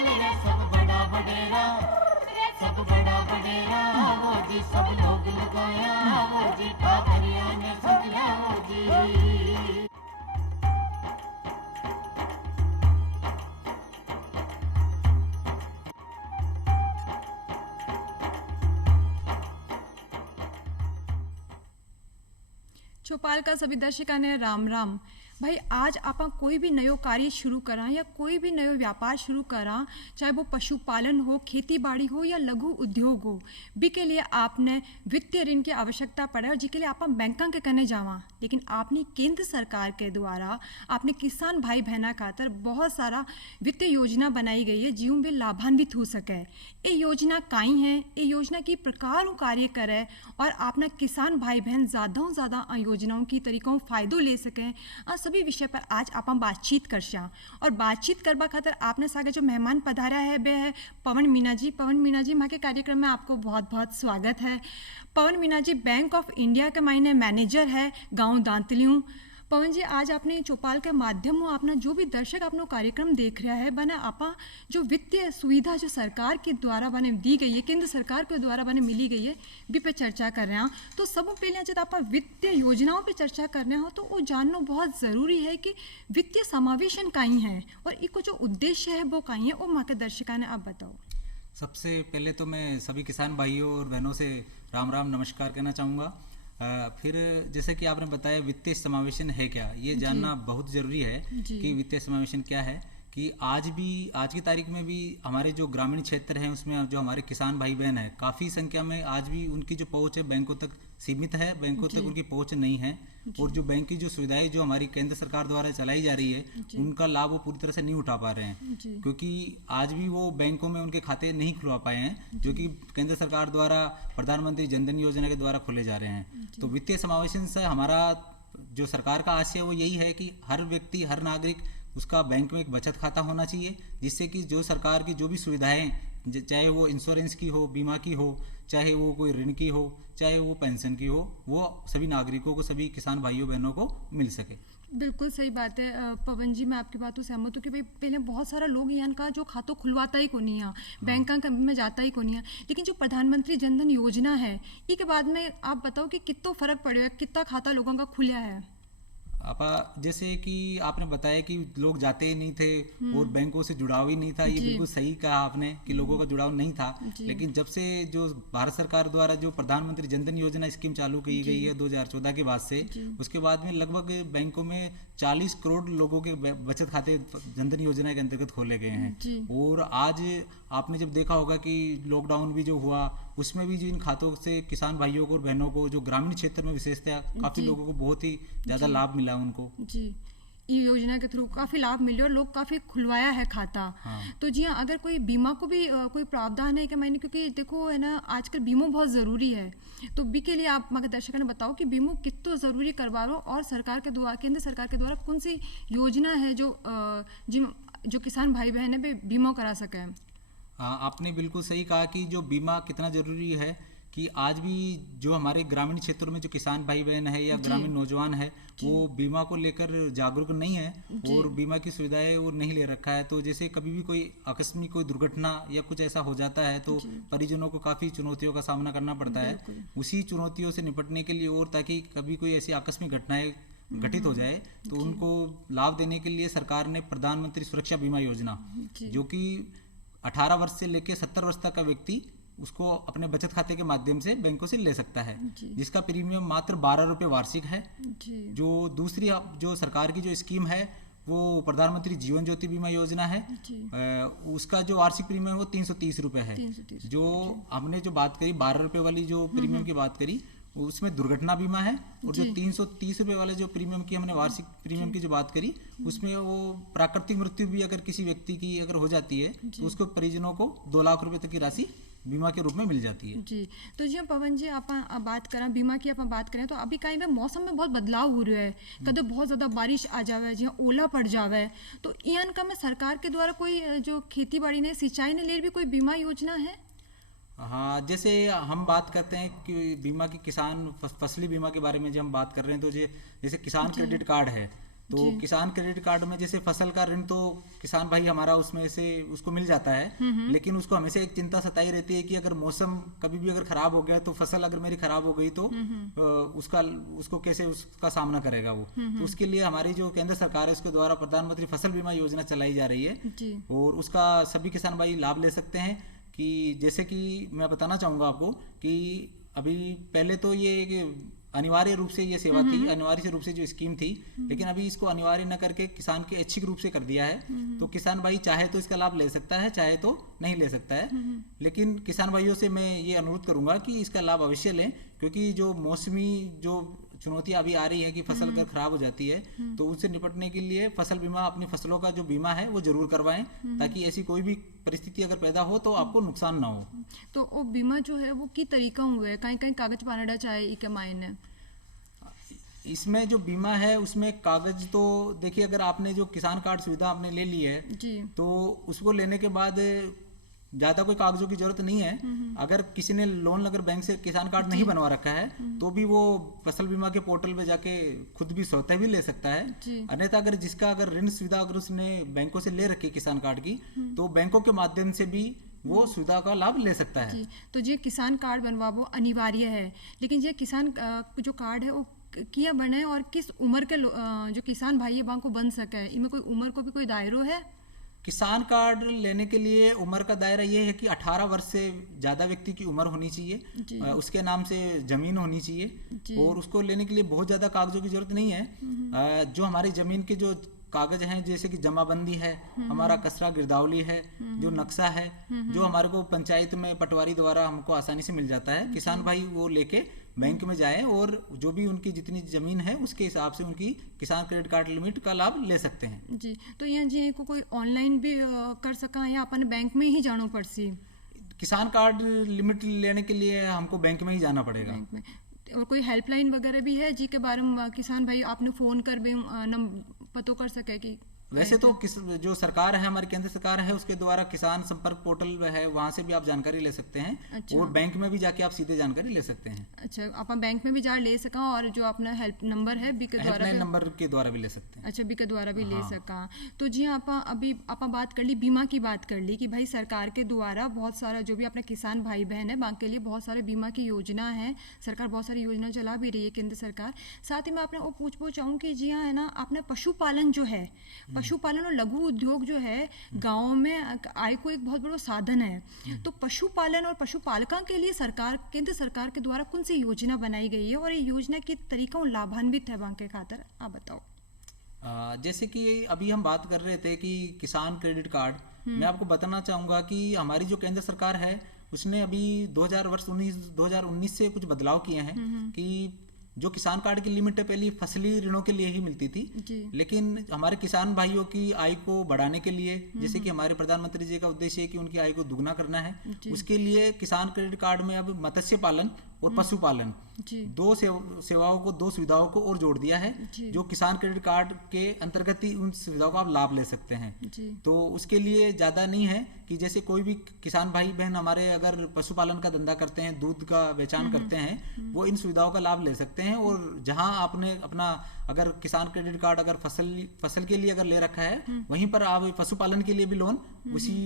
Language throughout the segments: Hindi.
बोल रे सब बड़ा बडेरा, सब बड़ा बडेरा वो जी सब लोग लगाया वो जी ठाकरिया ने सदिया वो जी। चौपाल का सभी दर्शकों ने राम राम। भाई आज आप कोई भी नयो कार्य शुरू करा या कोई भी नयो व्यापार शुरू करा, चाहे वो पशुपालन हो, खेती बाड़ी हो या लघु उद्योग हो, भी के लिए आपने वित्तीय ऋण की आवश्यकता पड़े और जिसके लिए आप बैंकों के कने जावा। लेकिन आपने केंद्र सरकार के द्वारा आपने किसान भाई बहना खातर बहुत सारा वित्तीय योजना बनाई गई है जिन भी लाभान्वित हो सके। ये योजना काई है, ये योजना की प्रकार कार्य करे और आपने किसान भाई बहन ज़्यादा से ज़्यादा योजनाओं की तरीकों फायदो ले सकें, सभी विषय पर आज आप बातचीत कर शा। और बातचीत करवा खातर आपने सागे जो मेहमान पधारा है वे है पवन मीना जी। पवन मीना जी, माँ के कार्यक्रम में आपको बहुत बहुत स्वागत है। पवन Meena ji bank of India के मायने मैनेजर है गांव दांतलियों। पवन जी, आज आपने चौपाल के माध्यम में आपने जो भी दर्शक आपनो कार्यक्रम देख रहा है बने आपा जो वित्तीय सुविधा जो सरकार के द्वारा बने दी गई है, केंद्र सरकार के द्वारा बने मिली गई है, भी पे चर्चा कर रहे हैं। तो सब पहले जब आप वित्तीय योजनाओं पे चर्चा कर रहे हो तो वो जानना बहुत ज़रूरी है कि वित्तीय समावेशन काई है और इको जो उद्देश्य है वो काई है, वो माँ के दर्शका ने आप बताओ। सबसे पहले तो मैं सभी किसान भाइयों और बहनों से राम राम नमस्कार कहना चाहूँगा। फिर जैसे कि आपने बताया वित्तीय समावेशन है क्या, ये जानना बहुत ज़रूरी है कि वित्तीय समावेशन क्या है। कि आज की तारीख में भी हमारे जो ग्रामीण क्षेत्र हैं उसमें जो हमारे किसान भाई बहन हैं काफ़ी संख्या में आज भी उनकी जो पहुंच है बैंकों तक सीमित है, बैंकों तक उनकी पहुंच नहीं है। और जो बैंक की जो सुविधाएं जो हमारी केंद्र सरकार द्वारा चलाई जा रही है उनका लाभ वो पूरी तरह से नहीं उठा पा रहे हैं, क्योंकि आज भी वो बैंकों में उनके खाते नहीं खुलवा पाए हैं जो कि केंद्र सरकार द्वारा प्रधानमंत्री जनधन योजना के द्वारा खोले जा रहे हैं। तो वित्तीय समावेशन से हमारा जो सरकार का आशय वो यही है कि हर व्यक्ति हर नागरिक उसका बैंक में एक बचत खाता होना चाहिए, जिससे कि जो सरकार की जो भी सुविधाएं, चाहे वो इंश्योरेंस की हो, बीमा की हो, चाहे वो कोई ऋण की हो, चाहे वो पेंशन की हो, वो सभी नागरिकों को, सभी किसान भाइयों बहनों को मिल सके। बिल्कुल सही बात है पवन जी, मैं आपकी बातों से सहमत हूँ कि भाई पहले बहुत सारा लोग यहाँ का जो खातों खुलवाता ही को नहीं है, बैंक में जाता ही को नहीं है। लेकिन जो प्रधानमंत्री जनधन योजना है इसके बाद में आप बताओ कि कितना फर्क पड़े है, कितना खाता लोगों का खुला है। आपा जैसे कि आपने बताया कि लोग जाते ही नहीं थे और बैंकों से जुड़ाव ही नहीं था, ये बिल्कुल सही कहा आपने कि लोगों का जुड़ाव नहीं था। लेकिन जब से जो भारत सरकार द्वारा जो प्रधानमंत्री जनधन योजना स्कीम चालू की गई है 2014 के बाद से, उसके बाद में लगभग बैंकों में 40 करोड़ लोगों के बचत खाते जनधन योजना के अंतर्गत खोले गए हैं। और आज आपने जब देखा होगा कि लॉकडाउन भी जो हुआ उसमें भी जो इन खातों से किसान भाइयों को और बहनों को जो ग्रामीण क्षेत्र में विशेषतः काफी लोगों को बहुत ही ज्यादा लाभ मिला उनको। जी, ये योजना के थ्रू काफ़ी लाभ मिले और लोग काफ़ी खुलवाया है खाता। तो जी हाँ, अगर कोई बीमा को भी कोई प्रावधान है क्या मैंने, क्योंकि देखो है ना आजकल बीमा बहुत ज़रूरी है, तो बी के लिए आप मगर दर्शकों ने बताओ कि बीमा कितना ज़रूरी करवा रो और सरकार के द्वारा, केंद्र सरकार के द्वारा कौन सी योजना है जो किसान भाई बहन है बीमा करा सके। आपने बिल्कुल सही कहा कि जो बीमा कितना जरूरी है, कि आज भी जो हमारे ग्रामीण क्षेत्रों में जो किसान भाई बहन है या ग्रामीण नौजवान है वो बीमा को लेकर जागरूक नहीं है और बीमा की सुविधाएं वो नहीं ले रखा है। तो जैसे कभी भी कोई आकस्मिक कोई दुर्घटना या कुछ ऐसा हो जाता है तो परिजनों को काफ़ी चुनौतियों का सामना करना पड़ता है। उसी चुनौतियों से निपटने के लिए और ताकि कभी कोई ऐसी आकस्मिक घटनाएं घटित हो जाए तो उनको लाभ देने के लिए सरकार ने प्रधानमंत्री सुरक्षा बीमा योजना, जो कि 18 वर्ष से लेकर 70 वर्ष तक का व्यक्ति उसको अपने बचत खाते के माध्यम से बैंकों से ले सकता है, जिसका प्रीमियम मात्र 12 रुपये वार्षिक है। जो दूसरी जो सरकार की जो स्कीम है वो प्रधानमंत्री जीवन ज्योति बीमा योजना है, उसका जो वार्षिक प्रीमियम वो 330 रुपये है। जो हमने जो बात करी 12 रुपये वाली जो प्रीमियम की बात करी उसमें दुर्घटना बीमा है, और जो 330 रुपये वाले जो प्रीमियम की हमने वार्षिक प्रीमियम की जो बात करी उसमें वो प्राकृतिक मृत्यु भी अगर किसी व्यक्ति की अगर हो जाती है तो उसको परिजनों को 2 लाख रुपए तक की राशि बीमा के रूप में मिल जाती है। जी, तो जी पवन जी आप बात करें बीमा की, आप बात करें तो अभी कहीं पे मौसम में बहुत बदलाव हो रहा है, कदम बहुत ज़्यादा बारिश आ जावे, जी ओला पड़ जावे, तो इन का में सरकार के द्वारा कोई जो खेती बाड़ी ने सिंचाई ने ले भी कोई बीमा योजना है। हाँ, जैसे हम बात करते हैं कि बीमा की किसान फसली बीमा के बारे में जब हम बात कर रहे हैं तो जैसे किसान क्रेडिट कार्ड है, तो जी। किसान क्रेडिट कार्ड में जैसे फसल का ऋण तो किसान भाई हमारा उसमें से उसको मिल जाता है, लेकिन उसको हमेशा एक चिंता सताई रहती है कि अगर मौसम कभी भी अगर खराब हो गया तो फसल अगर मेरी खराब हो गई तो उसको कैसे उसका सामना करेगा वो। तो उसके लिए हमारी जो केंद्र सरकार है उसके द्वारा प्रधानमंत्री फसल बीमा योजना चलाई जा रही है जी। और उसका सभी किसान भाई लाभ ले सकते हैं। कि जैसे कि मैं बताना चाहूंगा आपको कि अभी पहले तो ये एक अनिवार्य रूप से ये सेवा थी, अनिवार्य रूप से जो स्कीम थी, लेकिन अभी इसको अनिवार्य न करके किसान के ऐच्छिक रूप से कर दिया है। तो किसान भाई चाहे तो इसका लाभ ले सकता है, चाहे तो नहीं ले सकता है। लेकिन किसान भाइयों से मैं ये अनुरोध करूंगा कि इसका लाभ अवश्य लें, क्योंकि जो मौसमी जो चुनौतियां अभी आ रही है कि फसल अगर खराब हो जाती है तो उनसे निपटने के लिए फसल बीमा, अपनी फसलों का जो बीमा है वो जरूर करवाएं, ताकि ऐसी कोई भी परिस्थिति अगर पैदा हो तो आपको नुकसान ना हो। तो वो बीमा जो है वो की तरीका हुआ है, कहीं कहीं कागज पाना चाहे ई के मायने इसमें जो बीमा है उसमें कागज तो देखिए, अगर आपने जो किसान कार्ड सुविधा आपने ले ली है जी। तो उसको लेने के बाद ज्यादा कोई कागजों की जरूरत नहीं है। अगर किसी ने लोन अगर बैंक से किसान कार्ड नहीं बनवा रखा है तो भी वो फसल बीमा के पोर्टल पे जाके खुद भी स्वतः भी ले सकता है। अन्यथा अगर जिसका अगर ऋण सुविधा अगर उसने बैंकों से ले रखी है किसान कार्ड की, तो बैंकों के माध्यम से भी वो सुविधा का लाभ ले सकता है। जी। तो ये किसान कार्ड बनवाबो अनिवार्य है, लेकिन ये किसान जो कार्ड है वो किया बने और किस उम्र के जो किसान भाई है को बन सके, इनमें कोई उम्र को भी कोई दायरो है? किसान कार्ड लेने के लिए उम्र का दायरा ये है कि 18 वर्ष से ज्यादा व्यक्ति की उम्र होनी चाहिए, उसके नाम से जमीन होनी चाहिए, और उसको लेने के लिए बहुत ज्यादा कागजों की जरूरत नहीं है। जो हमारी जमीन के जो कागज हैं, जैसे कि जमाबंदी है, हमारा कसरा गिरदावली है, जो नक्शा है, जो हमारे को पंचायत में पटवारी द्वारा हमको आसानी से मिल जाता है, किसान भाई वो लेके बैंक में जाए और जो भी उनकी जितनी जमीन है उसके हिसाब से उनकी किसान क्रेडिट कार्ड लिमिट का लाभ ले सकते हैं। जी। तो यहाँ जी को कोई ऑनलाइन भी कर सका या अपन बैंक में ही जाना पड़सी? किसान कार्ड लिमिट लेने के लिए हमको बैंक में ही जाना पड़ेगा। बैंक में। और कोई हेल्पलाइन वगैरह भी है जी के बारे में किसान भाई आपने फोन कर भी पतो कर सके कि? वैसे तो जो सरकार है, हमारी केंद्र सरकार है, उसके द्वारा किसान संपर्क पोर्टल है, वहां से भी आप जानकारी ले सकते हैं। अच्छा। और बैंक में भी जाके आप सीधे जानकारी ले सकते हैं। अच्छा, आप बैंक में भी जा ले सका, और जो अपना हेल्प नंबर है बी के द्वारा नंबर के द्वारा भी ले सकते हैं। अच्छा, बी के द्वारा भी ले सका। तो जी आप अभी आप बात कर ली, बीमा की बात कर ली कि भाई सरकार के द्वारा बहुत सारा जो भी अपने किसान भाई बहन है बाकी के लिए बहुत सारे बीमा की योजना है, सरकार बहुत सारी योजना चला भी रही है केंद्र सरकार। साथ ही मैं आपने वो पूछ चाहूँ कि जी हाँ है ना, आपने पशुपालन जो है, पशुपालन और लघु उद्योग जो है गाँव में आय को एक बहुत बड़ा साधन है। तो पशुपालन और पशुपालकों के लिए सरकार, केंद्र सरकार के द्वारा कौन सी योजना बनाई गई है और ये योजना के तरीकों लाभान्वित है वहाँ के खातर, आप बताओ। जैसे कि अभी हम बात कर रहे थे कि किसान क्रेडिट कार्ड, मैं आपको बताना चाहूंगा कि हमारी जो केंद्र सरकार है उसने अभी 2019 से कुछ बदलाव किए हैं कि जो किसान कार्ड की लिमिट है पहले फसली ऋणों के लिए ही मिलती थी, लेकिन हमारे किसान भाइयों की आय को बढ़ाने के लिए, जैसे कि हमारे प्रधानमंत्री जी का उद्देश्य है कि उनकी आय को दुगना करना है, उसके लिए किसान क्रेडिट कार्ड में अब मत्स्य पालन और पशुपालन दो सेवाओं को, दो सुविधाओं को और जोड़ दिया है, जो किसान क्रेडिट कार्ड के अंतर्गत ही उन सुविधाओं का आप लाभ ले सकते हैं। तो उसके लिए ज्यादा नहीं है कि जैसे कोई भी किसान भाई बहन हमारे अगर पशुपालन का धंधा करते हैं, दूध का बेचान करते हैं, वो इन सुविधाओं का लाभ ले सकते हैं। और जहां आपने अपना अगर किसान क्रेडिट कार्ड अगर फसल के लिए अगर ले रखा है, वहीं पर आप पशुपालन के लिए भी लोन उसी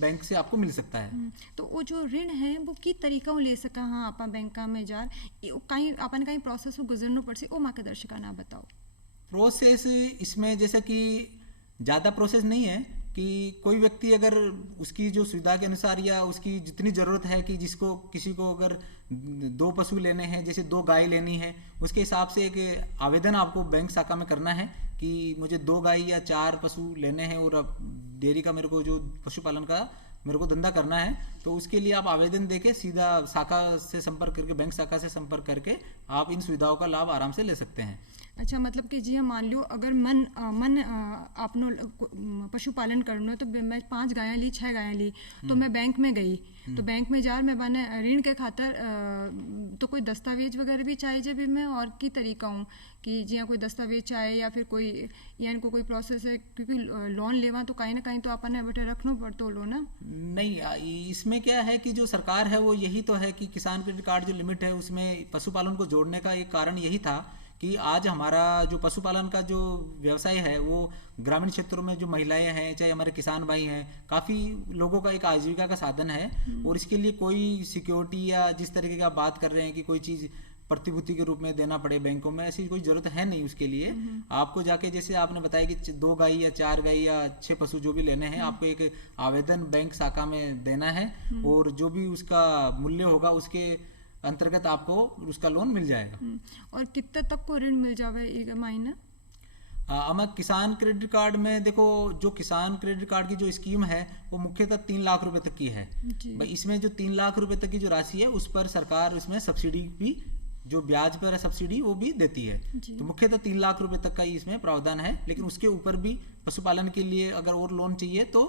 बैंक से आपको मिल सकता है। तो वो जो ऋण है वो की तरीका ले सका, हाँ आप बैंक में जा कहीं अपन कहीं प्रोसेस को गुजरना पड़सी, ओ माँ के दर्शका ना बताओ। प्रोसेस इसमें जैसे कि ज़्यादा प्रोसेस नहीं है कि कोई व्यक्ति अगर उसकी जो सुविधा के अनुसार या उसकी जितनी ज़रूरत है कि जिसको किसी को अगर 2 पशु लेने हैं, जैसे 2 गाय लेनी है, उसके हिसाब से एक आवेदन आपको बैंक शाखा में करना है कि मुझे 2 गाय या 4 पशु लेने हैं और अब डेयरी का मेरे को जो पशुपालन का मेरे को धंधा करना है, तो उसके लिए आप आवेदन देके सीधा शाखा से संपर्क करके, बैंक शाखा से संपर्क करके आप इन सुविधाओं का लाभ आराम से ले सकते हैं। अच्छा, मतलब कि जी मान लो अगर मन आपनो पशुपालन करना है, तो मैं 5 गायें ली, 6 गायें ली, तो मैं बैंक में गई, तो बैंक में जा मैं बने ऋण के खातर तो कोई दस्तावेज वगैरह भी चाहिए जब मैं, और की तरीका हूँ कि जी हाँ कोई दस्तावेज चाहिए या फिर कोई या इनको कोई प्रोसेस है, क्योंकि लोन लेवा तो कहीं ना कहीं तो अपन बेटे रखना पड़ता लो ना। नहीं, इसमें क्या है कि जो सरकार है वो यही तो है कि किसान क्रेडिट कार्ड जो लिमिट है उसमें पशुपालन को जोड़ने का एक कारण यही था कि आज हमारा जो पशुपालन का जो व्यवसाय है वो ग्रामीण क्षेत्रों में जो महिलाएं हैं, चाहे हमारे किसान भाई हैं, काफ़ी लोगों का एक आजीविका का साधन है। और इसके लिए कोई सिक्योरिटी या जिस तरीके का आप बात कर रहे हैं कि कोई चीज़ प्रतिभूति के रूप में देना पड़े बैंकों में, ऐसी कोई जरूरत है नहीं उसके लिए। आपको जाके जैसे आपने बताया कि 2 गाय या 4 गाय या 6 पशु जो भी लेने हैं, आपको एक आवेदन बैंक शाखा में देना है और जो भी उसका मूल्य होगा उसके अंतर्गत आपको उसका लोन मिल जाएगा। और कितने तक को ऋण मिल जावे एक महीने? हमें किसान क्रेडिट कार्ड में देखो, जो किसान क्रेडिट कार्ड की जो स्कीम है वो मुख्यतः 3 लाख रुपए तक की है। भाई इसमें जो 3 लाख रुपए तक की जो राशि है उस पर सरकार उसमें सब्सिडी भी, जो ब्याज पर है सब्सिडी, वो भी देती है। तो मुख्यतः 3 लाख रुपए तक का ही इसमें प्रावधान है। लेकिन उसके ऊपर भी पशुपालन के लिए अगर और लोन चाहिए तो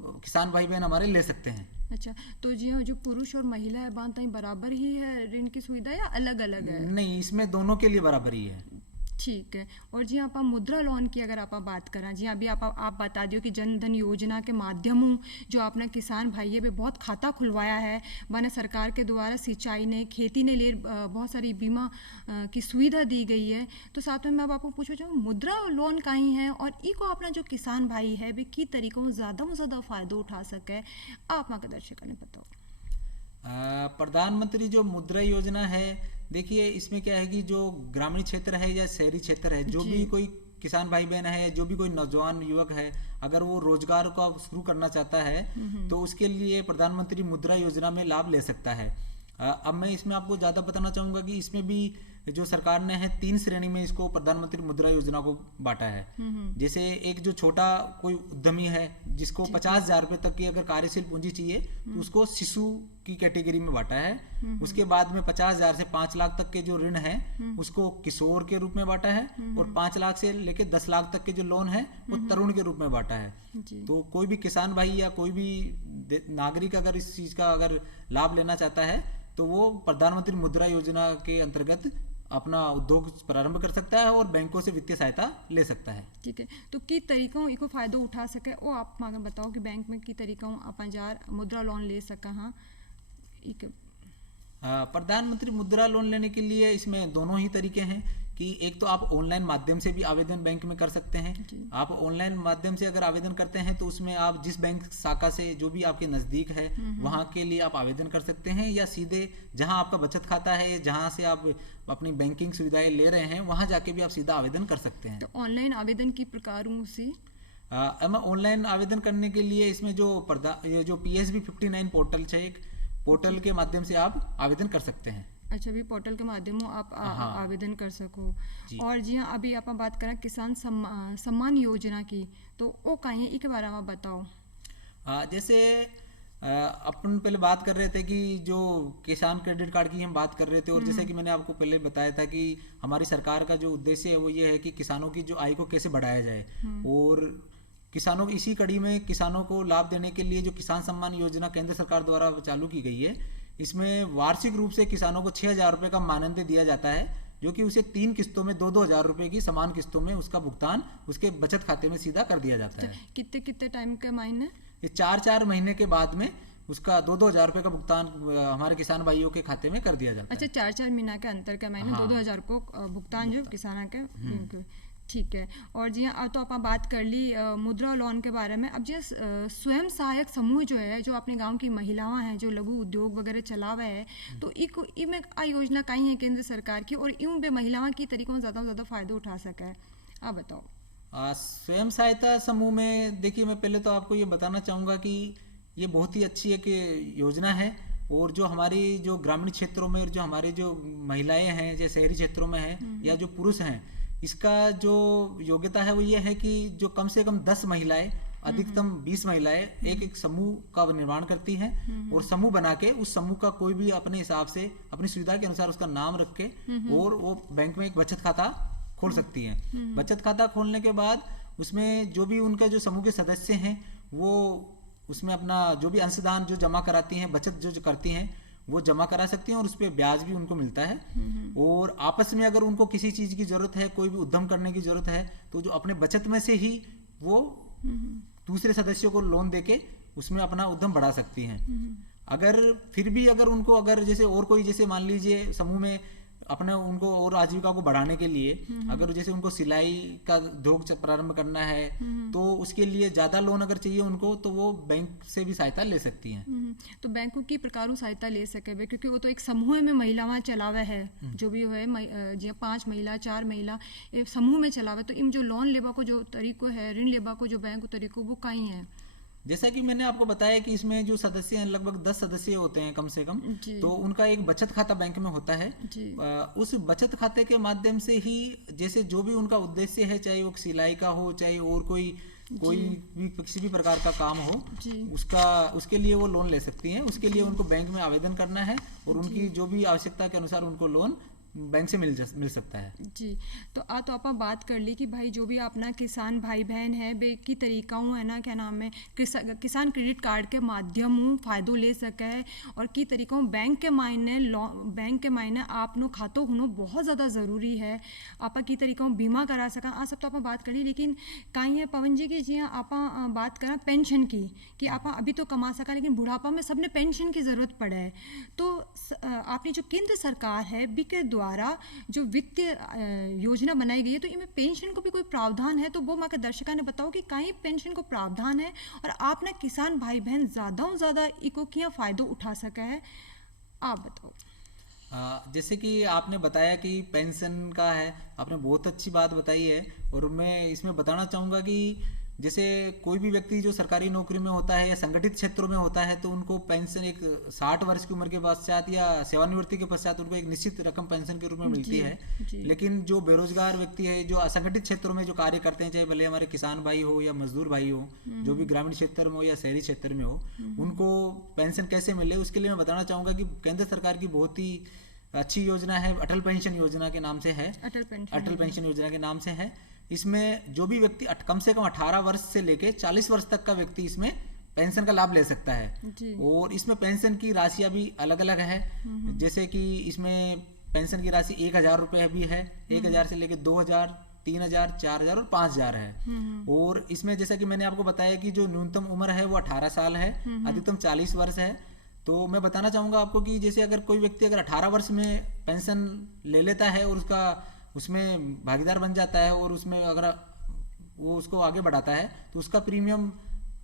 किसान भाई बहन हमारे ले सकते हैं। अच्छा, तो जी हाँ, जो पुरुष और महिला है बात बराबर ही है ऋण की सुविधा या अलग अलग है? नहीं, इसमें दोनों के लिए बराबर ही है। ठीक है। और जी आप मुद्रा लोन की अगर आप बात करें, जी अभी आप बता दियो कि जन धन योजना के माध्यमों जो आपने किसान भाई भी बहुत खाता खुलवाया है, माने सरकार के द्वारा सिंचाई ने, खेती ने लिए बहुत सारी बीमा की सुविधा दी गई है। तो साथ में मैं आपको पूछना चाहूँ, मुद्रा लोन कहीं है और इको अपना जो किसान भाई है भी की तरीकों से ज़्यादा फायदा उठा सके, आप माँ के दर्शकों ने बताओ। प्रधानमंत्री जो मुद्रा योजना है, देखिए इसमें क्या है कि जो ग्रामीण क्षेत्र है या शहरी क्षेत्र है, जो भी कोई किसान भाई बहन है, जो भी कोई नौजवान युवक है, अगर वो रोजगार का शुरू करना चाहता है तो उसके लिए प्रधानमंत्री मुद्रा योजना में लाभ ले सकता है। अब मैं इसमें आपको ज़्यादा बताना चाहूँगा कि इसमें भी जो सरकार ने है 3 श्रेणी में इसको प्रधानमंत्री मुद्रा योजना को बांटा है। जैसे एक जो छोटा कोई उद्यमी है जिसको 50,000 रुपये तक की अगर कार्यशील पूंजी चाहिए तो उसको शिशु की कैटेगरी में बांटा है। उसके बाद में 50,000 से 5 लाख तक के जो ऋण है उसको किशोर के रूप में बांटा है। और 5 लाख से लेकर 10 लाख तक के जो लोन है वो तरुण के रूप में बांटा है। तो कोई भी किसान भाई या कोई भी नागरिक अगर इस चीज का अगर लाभ लेना चाहता है तो वो प्रधानमंत्री मुद्रा योजना के अंतर्गत अपना उद्योग प्रारंभ कर सकता है और बैंकों से वित्तीय सहायता ले सकता है। ठीक है, तो की तरीकों इको फायदा उठा सके वो आप मांगे बताओ कि बैंक में की तरीकों अपन जार मुद्रा लोन ले सका। हाँ, प्रधानमंत्री मुद्रा लोन लेने के लिए इसमें दोनों ही तरीके हैं कि एक तो आप ऑनलाइन माध्यम से भी आवेदन बैंक में कर सकते हैं। आप ऑनलाइन माध्यम से अगर आवेदन करते हैं तो उसमें आप जिस बैंक शाखा से जो भी आपके नज़दीक है वहाँ के लिए आप आवेदन कर सकते हैं, या सीधे जहाँ आपका बचत खाता है, जहाँ से आप अपनी बैंकिंग सुविधाएं ले रहे हैं वहाँ जाके भी आप सीधा आवेदन कर सकते हैं। तो ऑनलाइन आवेदन की प्रकारों से ऑनलाइन आवेदन करने के लिए इसमें जो PSB 59 पोर्टल है, एक पोर्टल के माध्यम से आप आवेदन कर सकते हैं। अच्छा, भी पोर्टल के माध्यम से आप आवेदन कर सको। और जी हाँ, अभी आप बात करें किसान सम्मान योजना की, तो वो कहीं है, इसके बारे में बताओ। जैसे अपन पहले बात कर रहे थे कि जो किसान क्रेडिट कार्ड की हम बात कर रहे थे, और जैसे कि मैंने आपको पहले बताया था कि हमारी सरकार का जो उद्देश्य है वो ये है कि किसानों की जो आय को कैसे बढ़ाया जाए। और किसानों की इसी कड़ी में किसानों को लाभ देने के लिए जो किसान सम्मान योजना केंद्र सरकार द्वारा चालू की गई है, इसमें वार्षिक रूप से किसानों को 6,000 रुपये का मानदेय दिया जाता है, जो कि उसे 3 किस्तों में 2-2 हज़ार रुपये की समान किस्तों में उसका भुगतान उसके बचत खाते में सीधा कर दिया जाता है। कितने टाइम के महीने? ये 4-4 महीने के बाद में उसका 2-2 हज़ार रुपये का भुगतान हमारे किसान भाइयों के खाते में कर दिया जाता है। अच्छा, 4-4 महीना के अंतर के महीने 2-2 हज़ार को भुगतान जो किसानों के। ठीक है। और जी हाँ, अब तो आप बात कर ली मुद्रा लोन के बारे में। अब जी स्वयं सहायक समूह जो है, जो अपने गांव की महिलाएं हैं जो लघु उद्योग वगैरह चलावे है, तो इनमें आ योजना कहीं है केंद्र सरकार की, और इन बे महिलाओं की तरीकों से ज़्यादा फायदा उठा सका है, आप बताओ। स्वयं सहायता समूह में देखिए, मैं पहले तो आपको ये बताना चाहूँगा कि ये बहुत ही अच्छी एक योजना है। और जो हमारी जो ग्रामीण क्षेत्रों में जो हमारी जो महिलाएं हैं, जो शहरी क्षेत्रों में हैं या जो पुरुष हैं, इसका जो योग्यता है वो ये है कि जो कम से कम 10 महिलाएं, अधिकतम 20 महिलाएं एक समूह का निर्माण करती हैं, और समूह बना के उस समूह का कोई भी अपने हिसाब से अपनी सुविधा के अनुसार उसका नाम रख के और वो बैंक में एक बचत खाता खोल सकती हैं। बचत खाता खोलने के बाद उसमें जो भी उनका जो समूह के सदस्य हैं वो उसमें अपना जो भी अंशदान जो जमा कराती हैं, बचत जो करती हैं वो जमा करा सकती हैं, और उस पर ब्याज भी उनको मिलता है। और आपस में अगर उनको किसी चीज़ की ज़रूरत है, कोई भी उद्यम करने की ज़रूरत है, तो जो अपने बचत में से ही वो दूसरे सदस्यों को लोन देके उसमें अपना उद्यम बढ़ा सकती हैं। अगर फिर भी अगर उनको अगर जैसे और कोई जैसे मान लीजिए समूह में अपने उनको और आजीविका को बढ़ाने के लिए अगर जैसे उनको सिलाई का उद्योग प्रारंभ करना है तो उसके लिए ज्यादा लोन अगर चाहिए उनको तो वो बैंक से भी सहायता ले सकती हैं। तो बैंकों की प्रकारों सहायता ले सके बे, क्योंकि वो तो एक समूह में महिलावां चलावे है, जो भी है जी 5 महिला 4 महिला एक समूह में चलावे, तो इन जो लोन लेबा को जो तरीको है, ऋण लेबा को जो बैंक तरीको वो कहीं है। जैसा कि मैंने आपको बताया कि इसमें जो सदस्य हैं लगभग 10 सदस्य होते हैं कम से कम, तो उनका एक बचत खाता बैंक में होता है। उस बचत खाते के माध्यम से ही जैसे जो भी उनका उद्देश्य है, चाहे वो सिलाई का हो, चाहे और कोई भी किसी भी प्रकार का काम हो, उसके लिए वो लोन ले सकती हैं। उसके लिए उनको बैंक में आवेदन करना है और उनकी जो भी आवश्यकता के अनुसार उनको लोन बैंक से मिल सकता है। जी, तो आप बात कर ली कि भाई जो भी अपना किसान भाई बहन है बे की तरीकाओं है ना, क्या नाम है, किसान क्रेडिट कार्ड के माध्यम फायदो ले सके है, और की तरीकों बैंक के मायने आपनो खातो होना बहुत ज़्यादा ज़रूरी है। आप की तरीकों बीमा करा सका, आ सब तो आप बात करी, लेकिन कहीं है पवन जी की जी आप बात करा पेंशन की कि आप अभी तो कमा सका, लेकिन बुढ़ापा में सबने पेंशन की ज़रूरत पड़े है। तो आपने जो केंद्र सरकार है बी के द्वारा जो वित्तीय योजना बनाई गई है, तो इनमें पेंशन को भी कोई प्रावधान है? तो वो माँ के दर्शका ने बताओ कि कहीं पेंशन को प्रावधान है और आप ना किसान भाई बहन ज़्यादा इको क्या फ़ायदो उठा सका है, आप बताओ। जैसे कि आपने बताया कि पेंशन का है, आपने बहुत अच्छी बात बताई है, और मैं इसमें बताना चाहूँगा कि जैसे कोई भी व्यक्ति जो सरकारी नौकरी में होता है या संगठित क्षेत्रों में होता है तो उनको पेंशन एक 60 वर्ष की उम्र के पश्चात या सेवानिवृत्ति के पश्चात उनको एक निश्चित रकम पेंशन के रूप में मिलती है। लेकिन जो बेरोजगार व्यक्ति है, जो असंगठित क्षेत्रों में जो कार्य करते हैं, चाहे भले हमारे किसान भाई हो या मजदूर भाई हो, जो भी ग्रामीण क्षेत्र में हो या शहरी क्षेत्र में हो, उनको पेंशन कैसे मिले उसके लिए मैं बताना चाहूँगा कि केंद्र सरकार की बहुत ही अच्छी योजना है, अटल पेंशन योजना के नाम से है। अटल पेंशन योजना के नाम से है। इसमें जो भी व्यक्ति कम से कम 18 वर्ष से लेके 40 वर्ष तक का व्यक्ति इसमें पेंशन का लाभ ले सकता है। और इसमें पेंशन की राशियां भी अलग अलग है। जैसे कि इसमें पेंशन की राशि 1000 रुपये भी है, 1000 से लेके 2000, 3000, 4000 और 5000 है। और इसमें जैसा कि मैंने आपको बताया कि जो न्यूनतम उम्र है वो 18 साल है, अधिकतम 40 वर्ष है। तो मैं बताना चाहूँगा आपको कि जैसे अगर कोई व्यक्ति अगर 18 वर्ष में पेंशन ले लेता है और उसमें भागीदार बन जाता है और उसमें अगर वो उसको आगे बढ़ाता है तो उसका प्रीमियम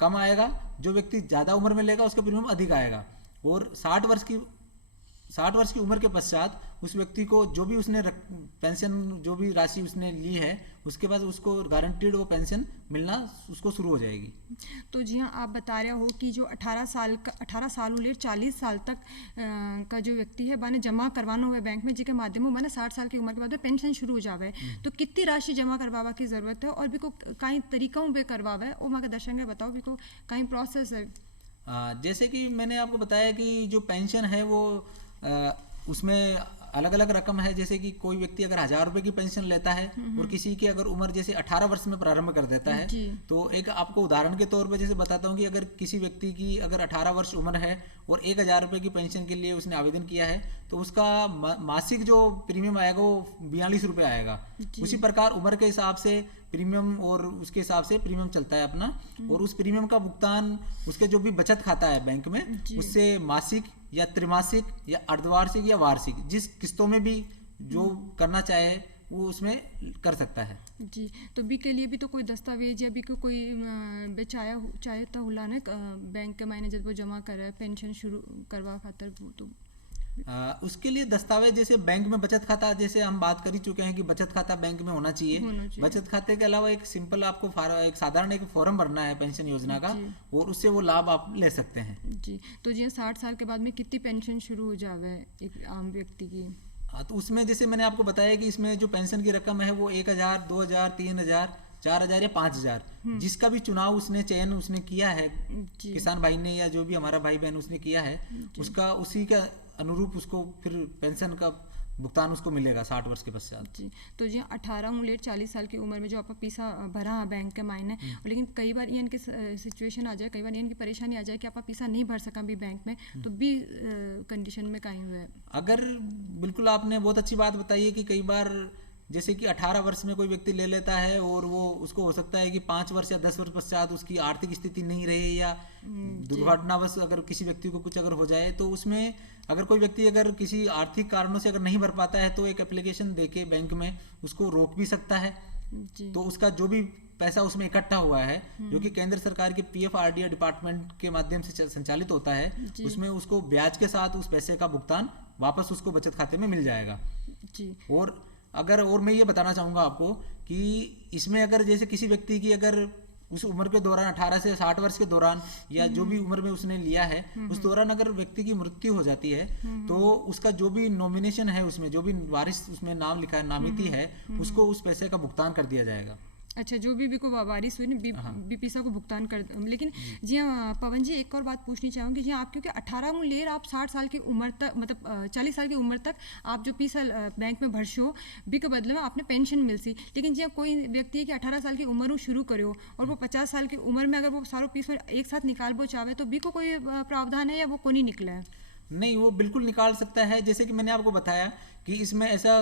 कम आएगा, जो व्यक्ति ज़्यादा उम्र में लेगा उसका प्रीमियम अधिक आएगा। और 60 वर्ष की उम्र के पश्चात उस व्यक्ति को जो भी उसने पेंशन जो भी राशि उसने ली है उसके बाद उसको गारंटीड वो पेंशन मिलना उसको शुरू हो जाएगी। तो जी हाँ, आप बता रहे हो कि जो 18 साल ले 40 साल तक का जो व्यक्ति है मैंने जमा करवाना हुआ बैंक में, जिसके माध्यम से मैंने 60 साल की उम्र के बाद पेंशन शुरू हो जावे, तो कितनी राशि जमा करवावा की जरूरत है और भी को कई तरीकों पे करवावे वो मैं दर्शक ने बताओ भी को कई प्रोसेस है। जैसे कि मैंने आपको बताया कि जो पेंशन है वो उसमें अलग अलग रकम है। जैसे कि कोई व्यक्ति अगर 1000 रुपए की पेंशन लेता है और किसी की अगर उम्र जैसे 18 वर्ष में प्रारंभ कर देता है, तो एक आपको उदाहरण के तौर पर जैसे बताता हूँ कि अगर किसी व्यक्ति की अगर 18 वर्ष उम्र है और 1000 रुपए की पेंशन के लिए उसने आवेदन किया है तो उसका मासिक जो प्रीमियम आएगा वो 42 रुपये आएगा। उसी प्रकार उम्र के हिसाब से प्रीमियम और उसके हिसाब से प्रीमियम चलता है अपना, और उस प्रीमियम का भुगतान उसके जो भी बचत खाता है बैंक में उससे मासिक या त्रिमासिक या अर्धवार्षिक या वार्षिक जिस किस्तों में भी जो करना चाहे वो उसमें कर सकता है। जी, तो बी के लिए भी तो कोई दस्तावेज या भी कोई बेचाया चाहे तो हुला ने बैंक के मायने जब वो जमा करे पेंशन शुरू करवा खातर तो उसके लिए दस्तावेज जैसे बैंक में बचत खाता, जैसे हम बात कर ही चुके हैं कि बचत खाता बैंक में होना चाहिए। बचत खाते के अलावा एक सिंपल आपको एक साधारण एक फॉर्म भरना है पेंशन योजना का और उससे वो लाभ आप ले सकते हैं। जी, तो जी 60 साल के बाद में कितनी पेंशन शुरू हो जावे एक आम व्यक्ति की? तो उसमें जैसे मैंने आपको बताया कि इसमें जो पेंशन की रकम है वो 1000, 2000, 3000, 4000 या 5000 जिसका भी चुनाव उसने चयन उसने किया है, किसान भाई ने या जो भी हमारा भाई बहन उसने किया है उसका उसी का अनुरूप उसको फिर पेंशन का भुगतान उसको मिलेगा 60 वर्ष के पश्चात। जी, तो जी 18 लेट 40 साल की उम्र में जो आप पैसा भरा बैंक के मायने, लेकिन कई बार ये इनकी सिचुएशन आ जाए, कई बार इनकी परेशानी आ जाए कि आप पैसा नहीं भर सका भी बैंक में, तो भी कंडीशन में कहीं हुआ है। अगर बिल्कुल आपने बहुत अच्छी बात बताई है कि कई बार जैसे कि 18 वर्ष में कोई व्यक्ति ले लेता है और वो उसको हो सकता है कि 5 वर्ष या 10 वर्ष पश्चात उसकी आर्थिक स्थिति नहीं रहे या दुर्घटनावश अगर किसी व्यक्ति को कुछ अगर हो जाए, तो उसमें अगर कोई व्यक्ति अगर किसी आर्थिक कारणों से अगर नहीं भर पाता है तो एक एप्लीकेशन देके बैंक में उसको रोक भी सकता है। जी। तो उसका जो भी पैसा उसमें इकट्ठा हुआ है, जो कि केंद्र सरकार के PFRDA डिपार्टमेंट के माध्यम से संचालित होता है, उसमें उसको ब्याज के साथ उस पैसे का भुगतान वापस उसको बचत खाते में मिल जाएगा। जी। और मैं ये बताना चाहूँगा आपको कि इसमें अगर जैसे किसी व्यक्ति की अगर उस उम्र के दौरान 18 से 60 वर्ष के दौरान या जो भी उम्र में उसने लिया है उस दौरान अगर व्यक्ति की मृत्यु हो जाती है तो उसका जो भी नॉमिनेशन है, उसमें जो भी वारिस उसमें नाम लिखा है, नामिती है, उसको उस पैसे का भुगतान कर दिया जाएगा। अच्छा, जो भी को वारिस हुई ना बीपीसा को भुगतान कर। लेकिन जी हाँ पवन जी, एक और बात पूछनी चाहूँगी। जी हाँ, आप क्योंकि 18 को लेर आप 60 साल की उम्र तक, मतलब 40 साल की उम्र तक आप जो पैसा बैंक में भरशो बी के बदले में आपने पेंशन मिलसी। लेकिन जी कोई व्यक्ति है कि 18 साल की उम्र शुरू करो और वो 50 साल की उम्र में अगर वो सारों पीस में एक साथ निकालबो चाहे तो बी को कोई प्रावधान है या वो को नहीं निकला है? नहीं, वो बिल्कुल निकाल सकता है। जैसे कि मैंने आपको बताया कि इसमें ऐसा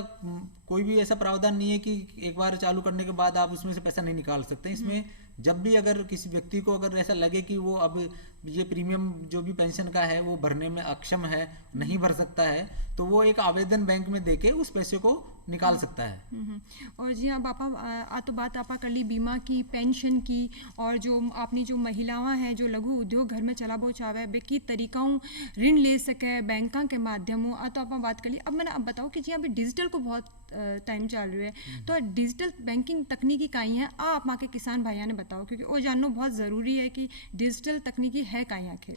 कोई भी ऐसा प्रावधान नहीं है कि एक बार चालू करने के बाद आप उसमें से पैसा नहीं निकाल सकते। इसमें जब भी अगर किसी व्यक्ति को अगर ऐसा लगे कि वो अब ये प्रीमियम जो भी पेंशन का है वो भरने में अक्षम है, नहीं भर सकता है, तो वो एक आवेदन बैंक में देके उस पैसे को निकाल सकता है। और जी हाँ बापा, आ तो बात आपा कर ली बीमा की, पेंशन की, और जो अपनी जो महिलाएं हैं जो लघु उद्योग घर में चलाबो चाहे वे की तरीकाओं ऋण ले सके बैंकों के माध्यमों, आ तो आप बात कर ली। अब मैंने अब बताओ कि जी अभी डिजिटल को बहुत टाइम चल रहा है, तो डिजिटल बैंकिंग तकनीकी काई है आप माँ के किसान भाइयों ने बताओ, क्योंकि वो जानना बहुत ज़रूरी है कि डिजिटल तकनीकी है काई आखिर।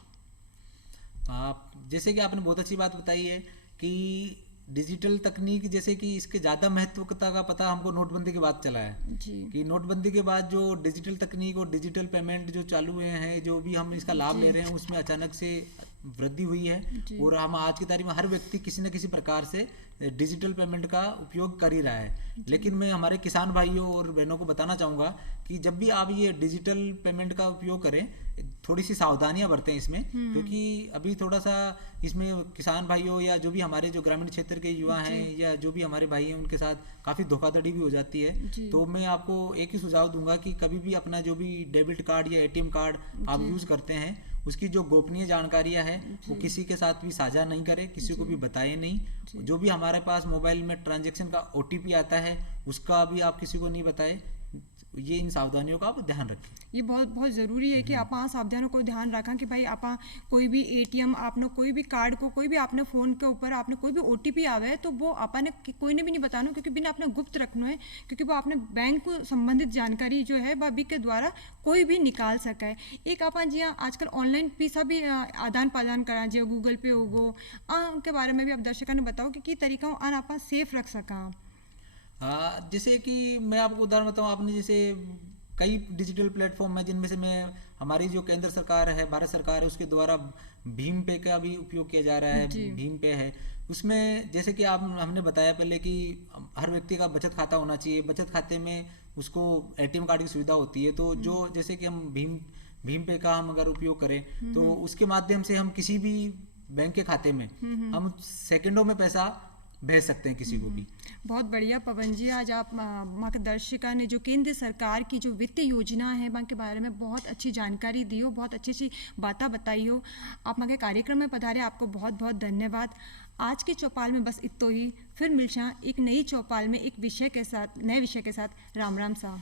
जैसे कि आपने बहुत अच्छी बात बताई है कि डिजिटल तकनीक, जैसे कि इसके ज़्यादा महत्वता का पता हमको नोटबंदी के बाद चला है जी। कि नोटबंदी के बाद जो डिजिटल तकनीक और डिजिटल पेमेंट जो चालू हुए हैं, जो भी हम इसका लाभ ले रहे हैं, उसमें अचानक से वृद्धि हुई है और हम आज की तारीख में हर व्यक्ति किसी न किसी प्रकार से डिजिटल पेमेंट का उपयोग कर ही रहा है। लेकिन मैं हमारे किसान भाइयों और बहनों को बताना चाहूँगा कि जब भी आप ये डिजिटल पेमेंट का उपयोग करें, थोड़ी सी सावधानियां बरतें इसमें, क्योंकि अभी थोड़ा सा इसमें किसान भाइयों या जो भी हमारे जो ग्रामीण क्षेत्र के युवा हैं या जो भी हमारे भाई हैं उनके साथ काफ़ी धोखाधड़ी भी हो जाती है। तो मैं आपको एक ही सुझाव दूंगा कि कभी भी अपना जो भी डेबिट कार्ड या ATM कार्ड आप यूज़ करते हैं, उसकी जो गोपनीय जानकारियां हैं वो किसी के साथ भी साझा नहीं करें, किसी को भी बताएं नहीं। जो भी हमारे पास मोबाइल में ट्रांजैक्शन का OTP आता है उसका भी आप किसी को नहीं बताएं। ये इन सावधानियों का आप ध्यान रखें। ये बहुत बहुत ज़रूरी है कि आप सावधानों को ध्यान रखें कि भाई आप कोई भी ATM आपने कोई भी कार्ड को कोई भी आपने फ़ोन के ऊपर आपने कोई भी OTP आवे तो वो आपने कोई ने भी नहीं बताना, क्योंकि बिना आपने गुप्त रखना है, क्योंकि वो आपने बैंक को संबंधित जानकारी जो है वह के द्वारा कोई भी निकाल सके। एक आप जी आजकल ऑनलाइन पैसा भी आदान प्रदान करा जो गूगल पे होगो के बारे में भी आप दर्शकों ने बताओ कि तरीका आप सेफ रख सका। जैसे कि मैं आपको उदाहरण बताऊँ, आपने जैसे कई डिजिटल प्लेटफॉर्म है जिनमें से मैं हमारी जो केंद्र सरकार है, भारत सरकार है, उसके द्वारा भीम पे का भी उपयोग किया जा रहा है। भीम पे है, उसमें जैसे कि हमने बताया पहले कि हर व्यक्ति का बचत खाता होना चाहिए, बचत खाते में उसको ATM कार्ड की सुविधा होती है। तो जो जैसे कि हम भीम पे का हम अगर उपयोग करें तो उसके माध्यम से हम किसी भी बैंक के खाते में हम सेकंडों में पैसा भेज सकते हैं किसी को भी। बहुत बढ़िया पवन जी, आज आप मार्गदर्शिका ने जो केंद्र सरकार की जो वित्तीय योजना है वहाँ के बारे में बहुत अच्छी जानकारी दी हो, बहुत अच्छी अच्छी बातें बताई हो। आप हमारे कार्यक्रम में पधारे, आपको बहुत बहुत धन्यवाद। आज के चौपाल में बस इतना ही, फिर मिलना एक नई चौपाल में एक विषय के साथ, नए विषय के साथ। राम राम साहब।